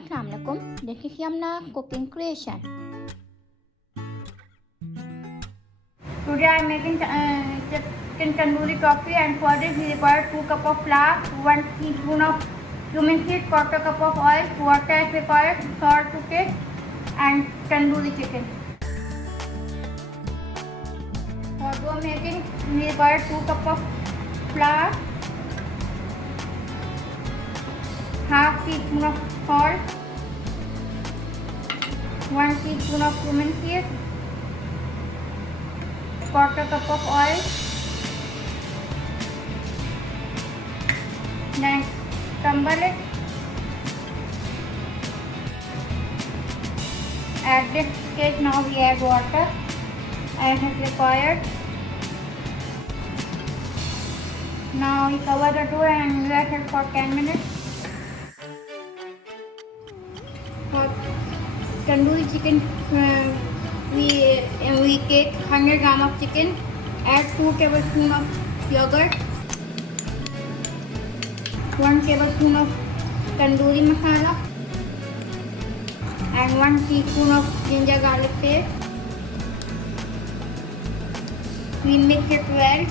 Assalamualaikum. This is Yumna cooking creation. Today I am making chicken tandoori toffee, and for this we require 2 cup of flour, 1 teaspoon of cumin seed, quarter cup of oil, water is required, salt to taste, and tandoori chicken. For dough making we require 2 cup of flour, half teaspoon of salt, 1 teaspoon of cumin seed, quarter cup of oil, then crumble it. At this stage now we add water as is required. Now we cover the dough and let it for 10 minutes. For tandoori chicken, we take 100 gram of chicken, add 2 tablespoons of yogurt, 1 tablespoon of tandoori masala, and 1 teaspoon of ginger garlic paste. We mix it well.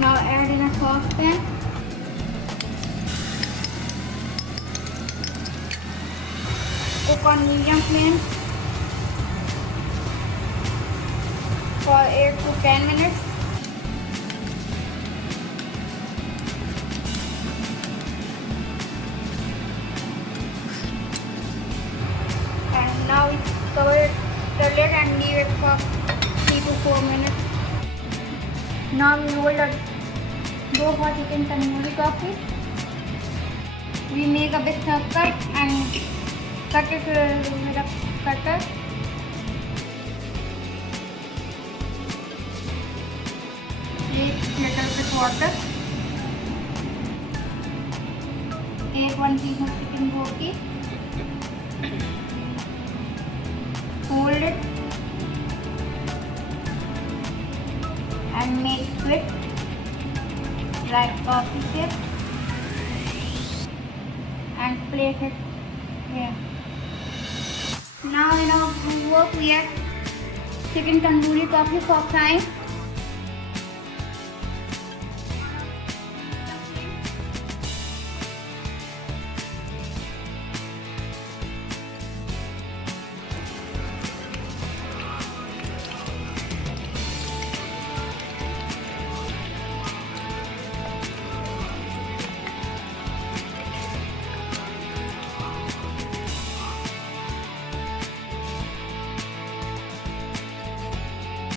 Now add in a saucepan. Cook on medium flame for 8 to 10 minutes. And now we cover the lid and leave it for 3 to 4 minutes. Now we roll the dough for chicken tandoori toffee. We make a big circle and cut it with a cutter. Take little bit water. Take 1 piece of chicken roti. Fold it and make it like coffee shape and place it here. Now in our wok we add chicken tandoori toffee for frying.